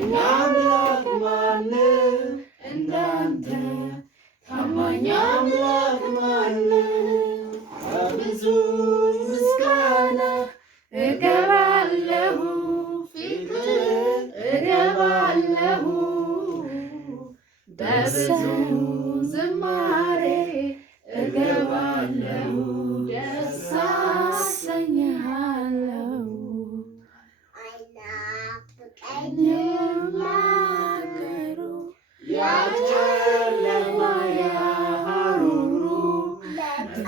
ታማኝ አምላክ ማነው እንዳንተ? ታማኝ አምላክ ማነው? በብዙ ምስጋና እገባለሁ ፊትህ እገባለሁ በብዙ ዝማሬ እገባለሁ ደስ አሰኝሃለሁ። አይናፍቀኝም አገሩ ያጨለማ ያሐሩሩ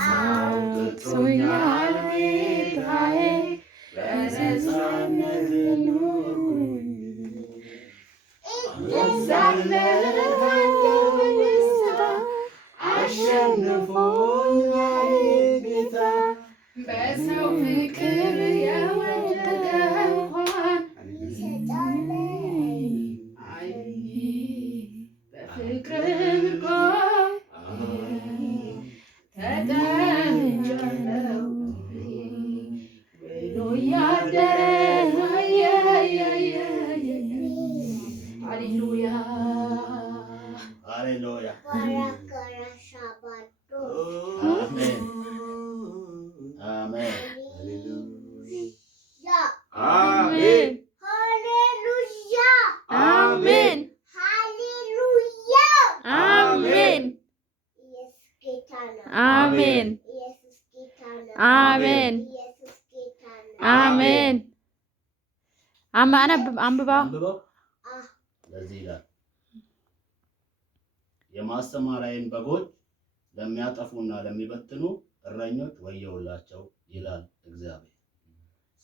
አውጥቶኛል ጌታዬ በነፃነት ልኑር። አሸንፎኛል ጌታ በሰው ፍቅር የወደቀ እንኳን ይሰጣል። በፍቅር ተጠምቻለሁ ብሎ ያደረ ሃሌሉያ ሃሌሉያ አሜን አሜን አሜን ሃሌሉያ አሜን ሃሌሉያ አሜን ኢየሱስ ጌታ ነው። አሜን ኢየሱስ ጌታ ነው። አሜን ኢየሱስ ጌታ ነው። አሜን አንብባ ለዚህ ይላል የማሰማራዬን በጎች ለሚያጠፉና ለሚበትኑ እረኞች ወየውላቸው ይላል እግዚአብሔር።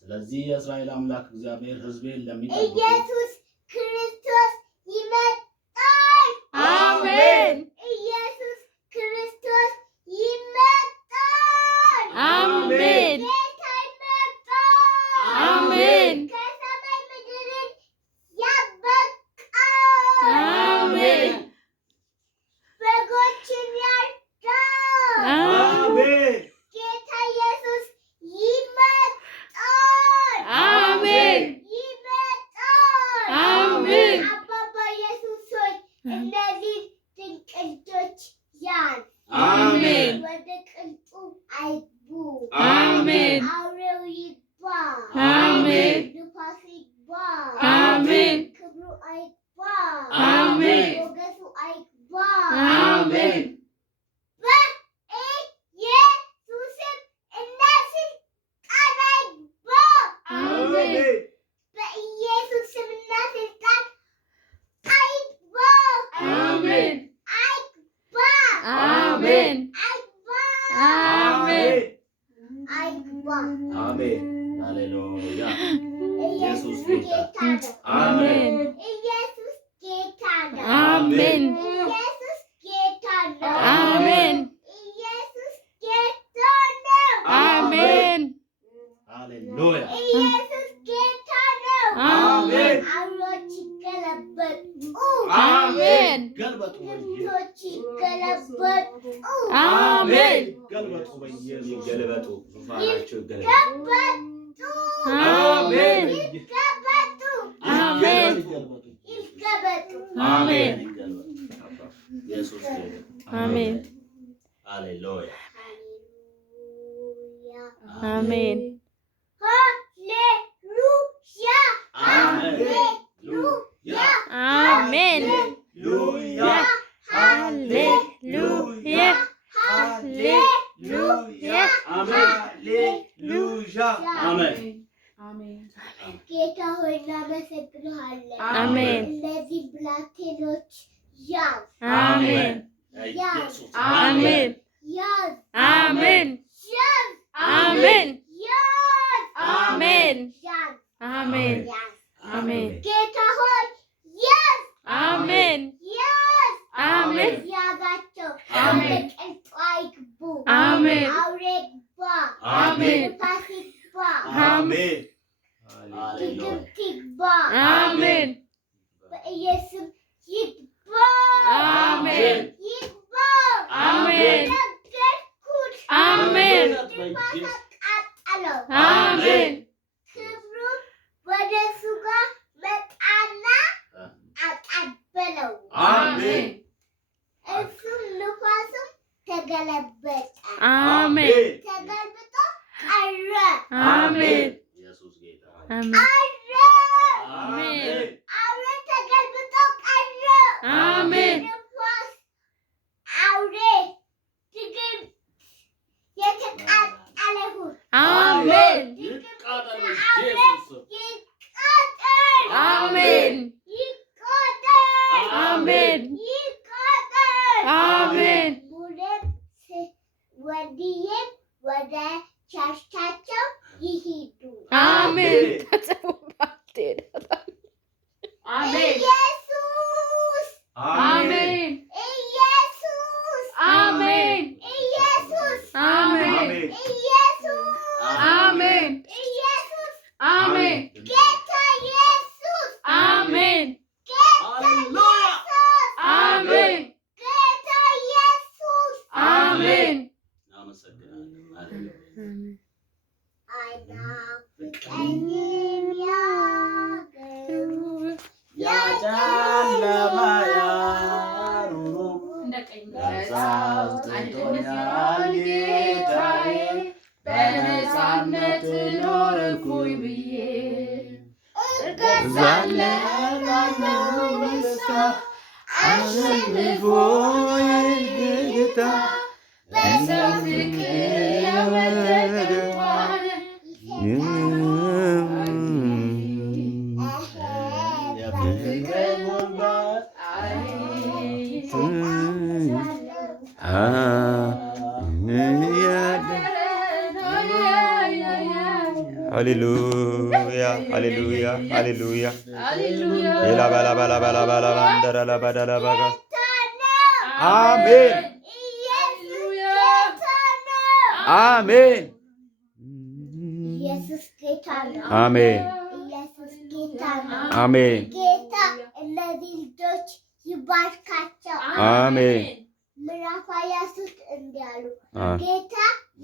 ስለዚህ የእስራኤል አምላክ እግዚአብሔር ሕዝቤን ለሚጠብቁ ኢየሱስ ክርስቶስ ይመጣል። አሜን ኢየሱስ ክርስቶስ ይመጣል። አሜን ጌታ ይመጣል። አሜን ከሰማይ ምድርን ያበቃል። አሜን በጎችን ያርዳል። አሜን ጌታ ኢየሱስ ይመጣል። አሜን ይመጣል። አሜን አባባ ኢየሱስ ሆይ እነዚህ ድንቅ ልጆች ያን አሜን ወደ ቅልጡ አይግቡ። አሜን አውሬው ይግባ። አሜን ንፋስ ይግባ። አሜን ክብሩ አይግባ። አሜን ሞገሱ አይግባ። አሜን በኢየሱስም እነዚህ ቃል አይግባ። አሜን በኢየሱስም እነዚህ ቃል አይግባ። አሜን አይግባ። አሜን አይግባ። አሜን አይግባ። አሜን ሃሌሉያ ኢየሱስ ጌታ ነው። አሜን ኢየሱስ ጌታ ነው። አሜን ኢየሱስ ጌታ ነው። አሜን ኢየሱስ ጌታ ነው። አሜን ሃሌሉያ ኢየሱስ ጌታ ነው። አሜን አውሬዎች ይገለበጡ። አሜን ገልበጡ ድምፆች ይገለበጡ። አሜን ገልበጡ በኢየሱስ ገልበጡ ዙፋናቸው ይገለበጡ። አሜን ይገለበጡ። አሜን ይገለበጡ። አሜን ኢየሱስ አሜን ሃሌሉያ አሜን ሃሌሉያ ሃሌሉያ አሜን ሃሌሉያ ሃሌሉያ ሃሌሉያ ሃሌሉያ አሜን አሜን ጌታ ሆይ እናመሰግንሃለን። አሜን እነዚህ ብላቴኖች ያዝ። አሜን ያዝ። አሜን ያዝ። አሜን ያዝ። አሜን ያዝ። አሜን ያዝ። አሜን አሜን ጌታ ሆይ ያዝ። አሜን ያዝ። አሜን ያዛቸው። አሜን ቅልጡ አይግቡ። አሜን አውሬ ይግባ። አሜን ንፋስ ይግባ። አሜን ድግምት ይግባ። አሜን በኢየሱስ ይግባ። አሜን ይግባ። አሜን ነገርኩት። አሜን ንፋስ አቃጠለው። አሜን ክብሩን ወደ እሱ ጋር መጣና ተገለበጠ አሜን ተገልብጦ ቀረ አሜን ኢየሱስ ጌታ አሜን አሜን አውሬ ተገልብጦ ቀረ አሜን አውሬ ትግል የተቃጠለው አሜን ይቃጠል አሜን ይቃጠል አሜን ይቃጠል አሜን ወዲዬ ወደ ቻቻቸው ይሂዱ አሜን አሜን ኢየሱስ አሜን ኢየሱስ አሜን ኢየሱስ አሜን ኢየሱስ አሜን ኢየሱስ አሜን ጌታ ኢየሱስ አሜን ሃሌሉያ አሜን ጌታ ኢየሱስ አሜን በነፃነት ኖርኩኝ ብዬ አሸንፎኝ ጌታ በሰው ፍቅር የወደደዋል Hallelujah, hallelujah, hallelujah. Ela bala bala bala bala bandara la badala baga. Amen. Amen. ኢየሱስ ጌታ ነው አሜን ኢየሱስ ጌታ ነው አሜን ጌታ እነዚህ ልጆች ይባርካቸው አሜን ምዕራፍ 23 እንዲያሉ ጌታ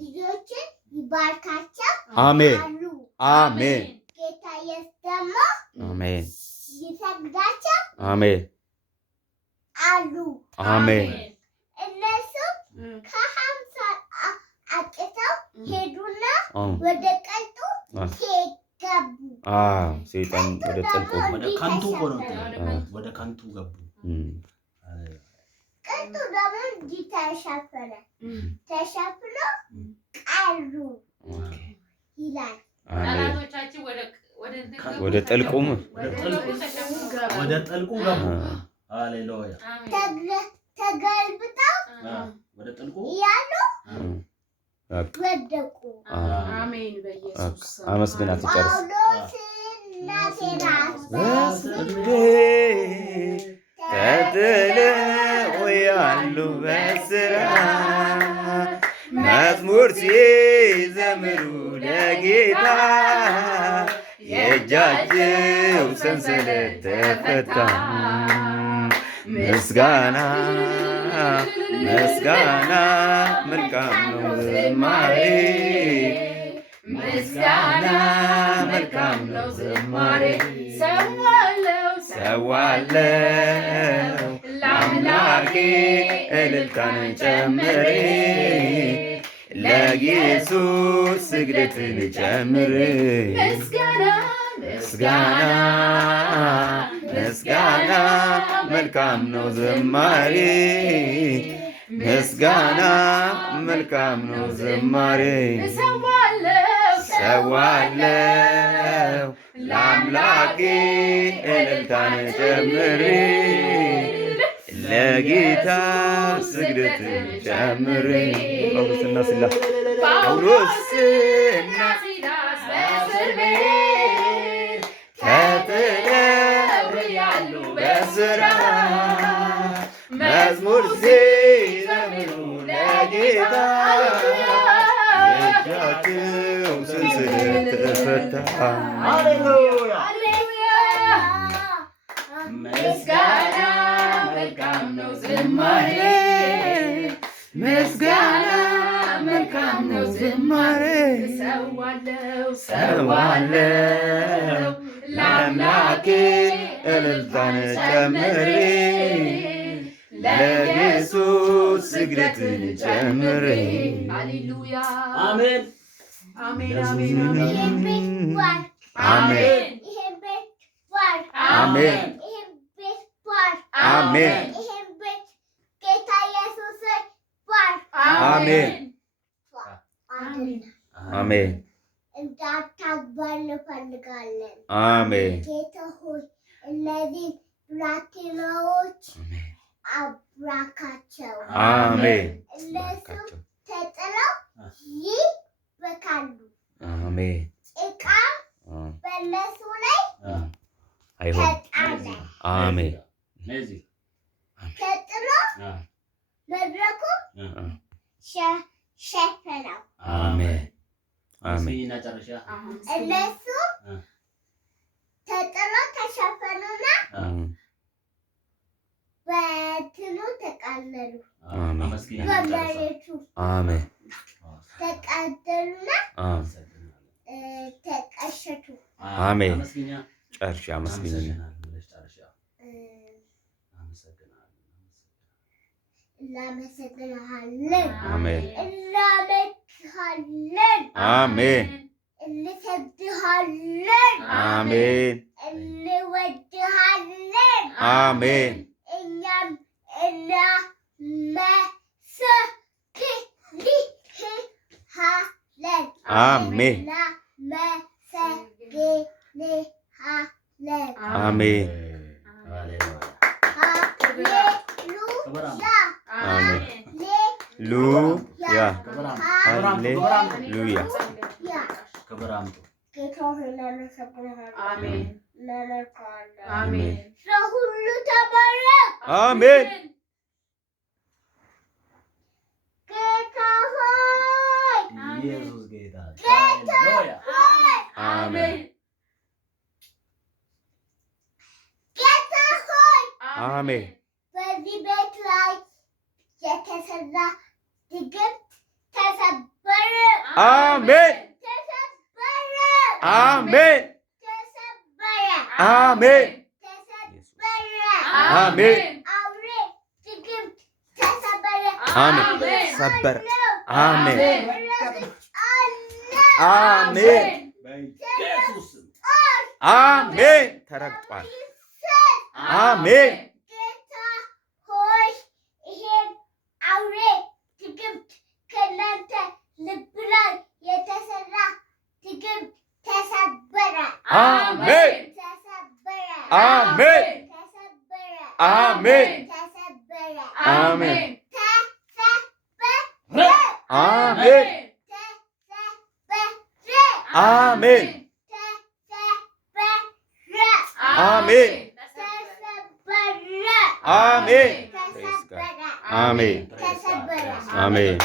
ልጆችን ይባርካቸው አሜን አሉ አሜን ጌታ ኢየሱስ ደግሞ አሜን ይሰግዳቸው አሜን አሉ አሜን እነሱ ከ50 አጥተው ሄዱና ወደ ቀልጡ ገቡ ሰይጣን ወደ ጥልቁ ወደ ካንቱ ሆኖ ወደ ካንቱ ገቡ ቀልጡ ደግሞ ተሸፍኖ ቀሩ ይላል ጠላቶቻችን ወደ ጥልቁም ወደ ጥልቁ ገቡ ሃሌሉያ ተገልብጠው ወደ ጥልቁ ያሉ ወደቁ አሜን በኢየሱስ አመስግናት ጨርስ ጳውሎስና ሲላስ ተጥለው ያሉ በስራ መዝሙር ሲዘምሩ ለጌታ የእጃቸው ሰንሰለት ተፈታ ምስጋና ምስጋና መልካም ነው ዝማሬ ምስጋና መልካም ነው ዝማሬ ሰዋለው ለአምላኬ እልልታን ጨምሬ ለኢየሱስ ስግደትን ጨምሬ ምስጋና ምስጋና መልካም ነው ዝማሬ ምስጋና መልካም ነው ዝማሬ ሰዋለው ለአምላኬ እልልታን ጨምሬ ለጌታ ስግደትን ጨምሬ ጳውሎስና ሲላስ በእስር ቤት ተጥለው ያሉ በስራ መዝሙር ሲዘምሩ ለጌታ የእጃቸው ሰንሰለት ተፈታ ሃሌሉያ ምስጋና መልካም ነው ዝማሬ ምስጋና መልካም ነው ዝማሬ ሰዋለው ለአምላኬ እልልታን ጨምሬ ለኢየሱስ ስግደትን ጨምሬ ሃሌሉያ አሜን አሜን አሜን አሜን አሜን አሜን አሜን ጌታ ኢየሱስ አሜን አሜን እንዳታግባን እንፈልጋለን። አሜን ጌታ ሆይ እነዚህ ብላቴናዎች አብራካቸው። አሜን እነሱ ተጥለው ይበካሉ። አሜን ጭቃም በእነሱ ላይ አይሆን ተጣለ። አሜን ተጥሎ መድረኩም ሸፈነው። አሜን አሜን እነሱ ተጥሎ ተሸፈኑና በትኑ ተቃለሉ። በመሬቱ አሜን ተቃደሉና ተቀሸቱ። አሜን ጨርሻ አመስግኝ እናመሰግንሃለን። አሜን እናመልክሃለን። አሜን እንሰግድሃለን። አሜን እንወድሃለን። አሜን እኛም እናመሰግንሃለን። አሜን እናመሰግንሃለን። አሜን ሃሌሉያ ሃሌሉያ ክብር አምጡ ጌታ ሆይ እናመሰግንሃለን። አሜን እናመልክሃለን። አሜን ለሁሉ ተባረክ። አሜን ጌታ ሆይ ኢየሱስ ጌታ ሃሌሉያ አሜን ጌታ ሆይ አሜን በዚህ ቤት ላይ የተሰራ ድግምት ተሰበረ። አሜን ተሰበረ። አሜን ተሰበረ። አሜን ተሰበረ። አሜን አውሬ ድግምት ተሰበረ። አሜን ሰበር አሜን ረግጫለሁ። አሜን በኢየሱስ አሜን ተረግጧል። አሜን ጌታ ሆይ ይሄን አውሬ ድግምት ከእናንተ ልብ ላይ የተሰራ ድግምት ተሰበረ። አሜን ተሰበረ። አሜን ተሰበረ። አሜን ተሰበረ። አሜን ተሰበረ። አሜን ተሰበረ። አሜን ተሰበረ። አሜን ተሰበረ። አሜን ተሰበረ። አሜን ተሰበረ። አሜን